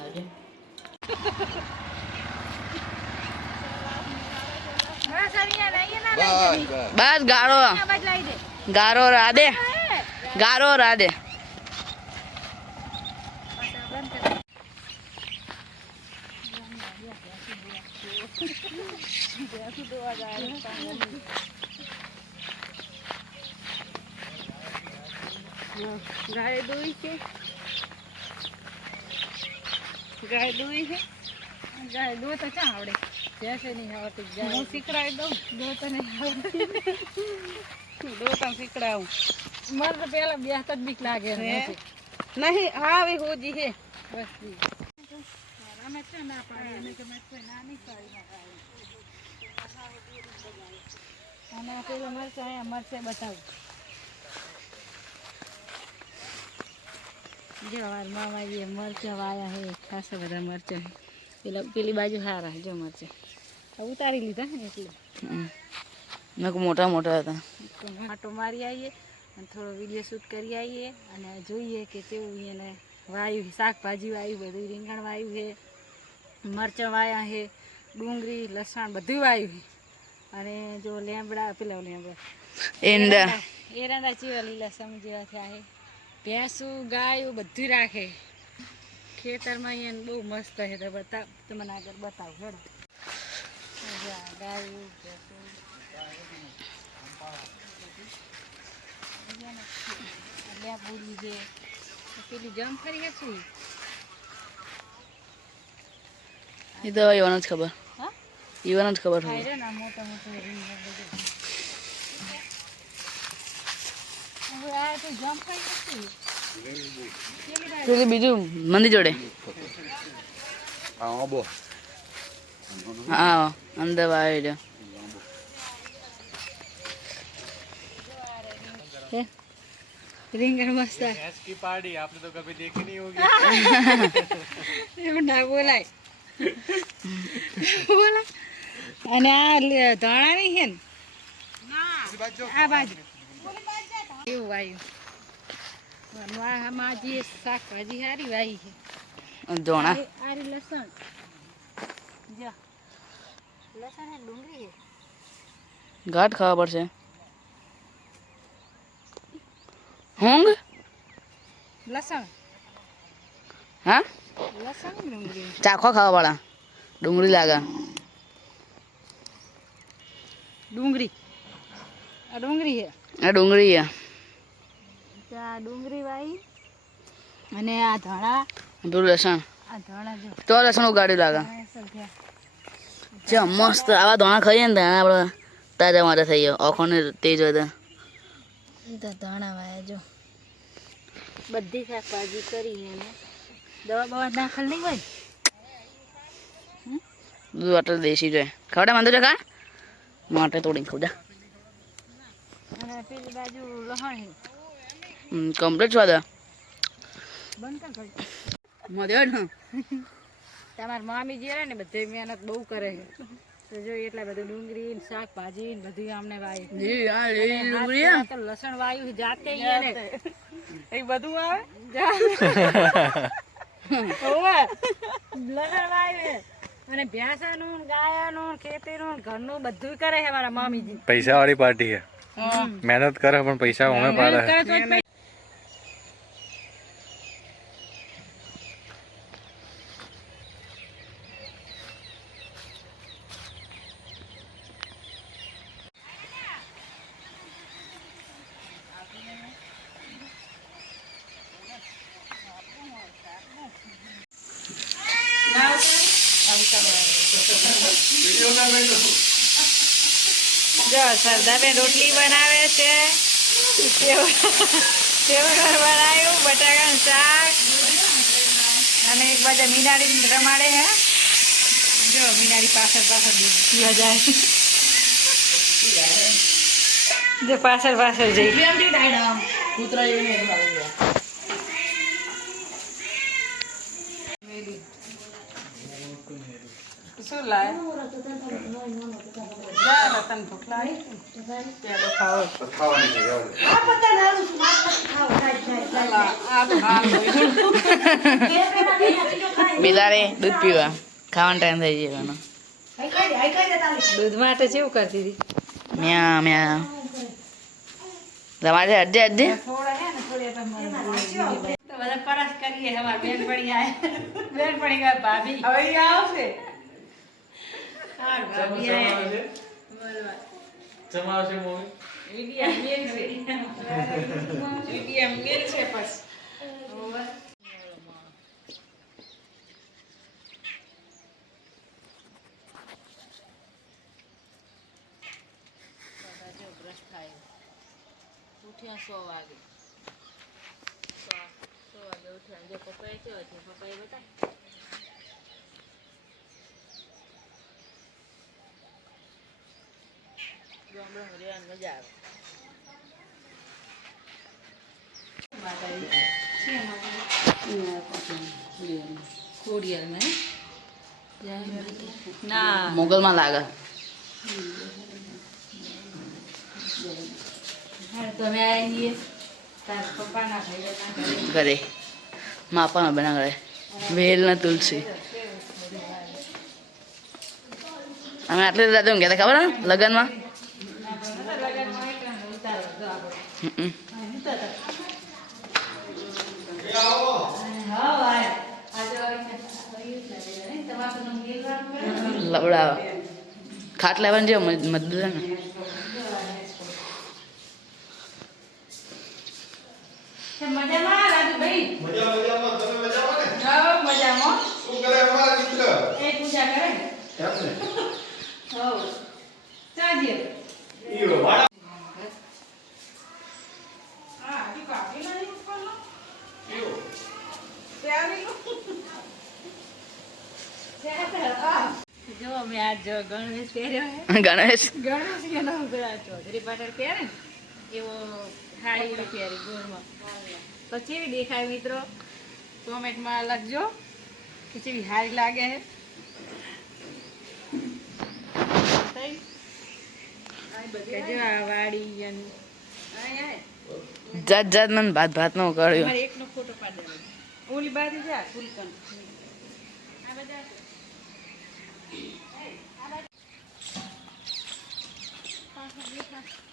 લાવજે બસ ગારો. ગારો રાધે. ગારો રાધે. ગાય દોઈ છે. ગાય દોઈ છે. ગાય દો તો ક્યાં આવડે? ભેંસે નહીં આવડતી ગાય. હું શીખડાવી દઉં? દો તો નહીં આવડતી દો તો શીખડાવું. મને તો પેલા બે જ બીક લાગે નહીં હા? હવે હોજી છે બસ ઈ. અમે ક્યાં ના પાડીએ અમે કે મેં કોઈ ના નહીં પાડી ના પાડી. અને આ પેલો મરચાં અહીંયા મરચાં બતાવું. જો અમારા મામાજીએ મરચાં વાયા હે ખાસા બધા મરચાં પેલા પેલી બાજુ સારા જો મરચાં. ઉતારી લીધા એટલે. મેં મોટા મોટા હતા. આટો મારી આવીએ અને થોડો વીડિયો શૂટ કરી આવીએ અને જોઈએ કે કેવું એને વાયુ શાકભાજી વાયુ બધું રીંગણ વાયુ છે મરચાં વાયા છે ડુંગળી લસણ બધું વાયુ છે. અને જો લેમડા પેલા લેમડા એંડા. એરંડા ચેવા લીલા સમ જેવા થયા છે. ભેંસું ગાયું બધું રાખે. ખેતરમાં અહીંયા બહુ મસ્ત છે. તો બતાવ તમને આગળ બતાવું હેડો. ગાયું ભેંસું. લેબુડી છે પેલી જમફરી છે શું એ તો એવાનું જ ખબર. હા? એવાનું જ ખબર હોય. ને આ મોટા મોટા રીંગણ બધું. હવે આ તો જમફળી છે શું પેલી બાજુ પેલું બીજું મંદિર જોડે હા અંદર આવી રહ્યો है रिंगण मस्त है भैंस की पहाड़ी आपने तो कभी देखी नहीं होगी એવું ના બોલાય બોલા અને આ લે- ધાણા નહીં છે ને આ બાજુ એવું વાયું. આમાં જે શાકભાજી સારી વાઈ છે. ધોણા. આ- આ લસણ. જો. લસણ ડુંગળી ખાવા પડશે. હોંગ? લસણ. હા? લસણ ડુંગળી. ચાખો ખાવા વાળા ડુંગળી લાગે. ડુંગળી. આ ડુંગળી છે આ ડુંગળી છે આ ડુંગળી વાઈ અને આ ધાણા. પેલું લસણ. આ ધાણા જો. તો લસણ ઉગાડ્યું લાગે. ધાણા જે મસ્ત આવા ધોણા ખાઈએ ને ત્યાં આપણે તાજા માટે થઈ જાય આંખોને તેજ વધે તો. ધાણા વાયા જો. બધી શાકભાજી કરી એને. દવા બવા નાખલ નહીં હોય? ને? દૂધ આટલું દેશી જોઈએ ખવડે વાંધો છે કા માટે તોડીને ખવડા પેલી બાજુ લહણ કમ્પ્લીટ સ્વાદ મજા ને? તમારા મામી જે રહે ને બધે મહેનત બહુ કરે છે. તો જો એટલે બધું ડુંગળી ને શાક ભાજી ને બધું આમને વાયું. લસણ વાયુ જાતે એ બધું આવે? લસણ વાયું અને ભેંસાનું ગાયાનું ખેતીનું ઘરનું બધું કરે છે મારા મામીજી. પૈસા વાળી પાર્ટી છે. મહેનત કરે પણ પૈસા અમે પાડે. જ, સરદારબેન રોટલી બનાવે છે. સેવ- બનાવ્યું? બટાકાનું શાક. અને એક બાજુ મીનારી રમાડે હે. જો, મીનારી પાછળ પાછળ પીવા જાય જો, પાછળ પાછળ જઈ કૂતરા જેવી શું લાય જા તને ભૂખ લાગી. પેલો ખાવો. અલા, આ તો હાલ હોય. બિલાડી દૂધ પીવા. ખાવાનો ટાઈમ થઈ ગયો દૂધ માટે કેવું કરતી હતી? મ્યા મ્યા. તમારે અડધે અડધે થોડા હે ને થોડી તો બધા પરસ કરીએ હવા બેનપણી બેન પડી ગયા ભાભી. હવે આવશે. ભાભી આય વિડિયા મેલ છે. વિડિયા મેલ છે બસ. ઉઠ્યા સો વાગે. સો વાગે ઉઠ્યા. જો પપ્પાએ કેવો છે? પપ્પાએ બતા ગામડામાં રહેવાની મજા આવે મોગલમાં લાગે. ઘરે. માપામાં બના ઘરે. વેલ ના તુલસી. અમે આટલે દાદા ગયા હતા ખબર? લગનમાં? લવડાવ. ખાટ લેવાની છે મજબૂત છે ને. મજામાં રાજુભાઈ? મજા મજામાં તમે મજામાં ને? હા મજામાં શું કરે અમારા મિત્ર? એ પૂજા કરે એમ ને હવ. ચાજીએ જો પહેર્યો ગણેશ? કે ના ચૌધરી પાટણ પહેરે એવો સાડી પહેરી ગોળમાં. તો કેવી દેખાય મિત્રો? કોમેન્ટમાં લખજો કે કેવી સારી લાગે હે. થઈ? કે જો આ વાડી અને જાત જાત મને ભાત ભાત નો કર્યો ઓલી બાજુ જા ફૂલકન આ બધા Bye.